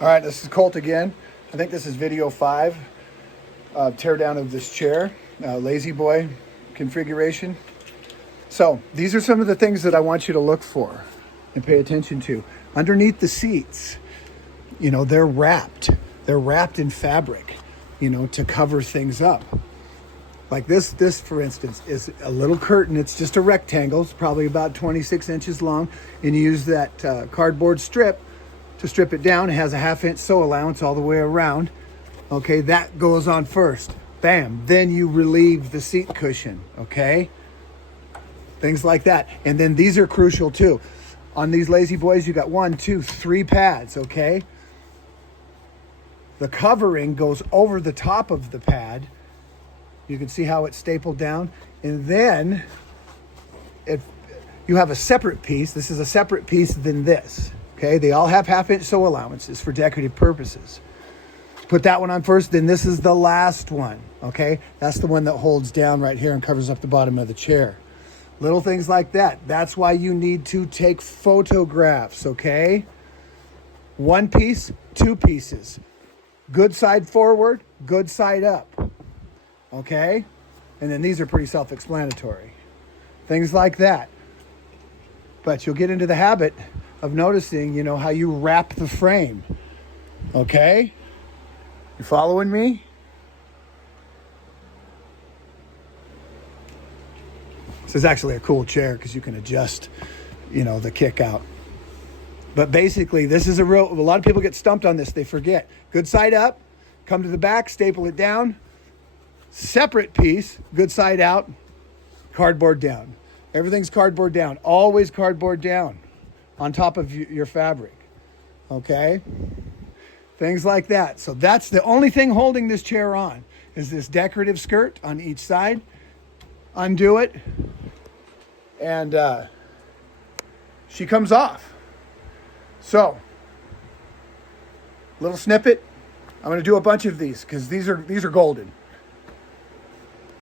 All right, this is Colt again. I think this is video 5, tear down of this chair, lazy boy configuration. So these are some of the things that I want you to look for and pay attention to. Underneath the seats, you know, they're wrapped. They're wrapped in fabric, you know, to cover things up. Like this, for instance, is a little curtain. It's just a rectangle. It's probably about 26 inches long. And you use that cardboard strip to strip it down. It has a 1/2 inch sew allowance all the way around. Okay, that goes on first. Bam. Then you relieve the seat cushion. Okay, things like that. And then these are crucial too. On these lazy boys, you got 1, 2, 3 pads. Okay, the covering goes over the top of the pad. You can see how it's stapled down. And then if you have a separate piece, this is a separate piece than this. Okay, they all have 1/2 inch sew allowances for decorative purposes. Put that one on first, then this is the last one. Okay, that's the one that holds down right here and covers up the bottom of the chair. Little things like that. That's why you need to take photographs, okay? 1 piece, 2 pieces. Good side forward, good side up. Okay? And then these are pretty self-explanatory. Things like that. But you'll get into the habit of noticing, you know, how you wrap the frame. Okay? You following me? This is actually a cool chair because you can adjust, you know, the kick out. But basically, this is a lot of people get stumped on this. They forget. Good side up, come to the back, staple it down. Separate piece, good side out, cardboard down. Everything's cardboard down. Always cardboard down on top of your fabric. Okay? Things like that. So that's the only thing holding this chair on is this decorative skirt on each side. Undo it. And she comes off. So, little snippet. I'm going to do a bunch of these because these are golden.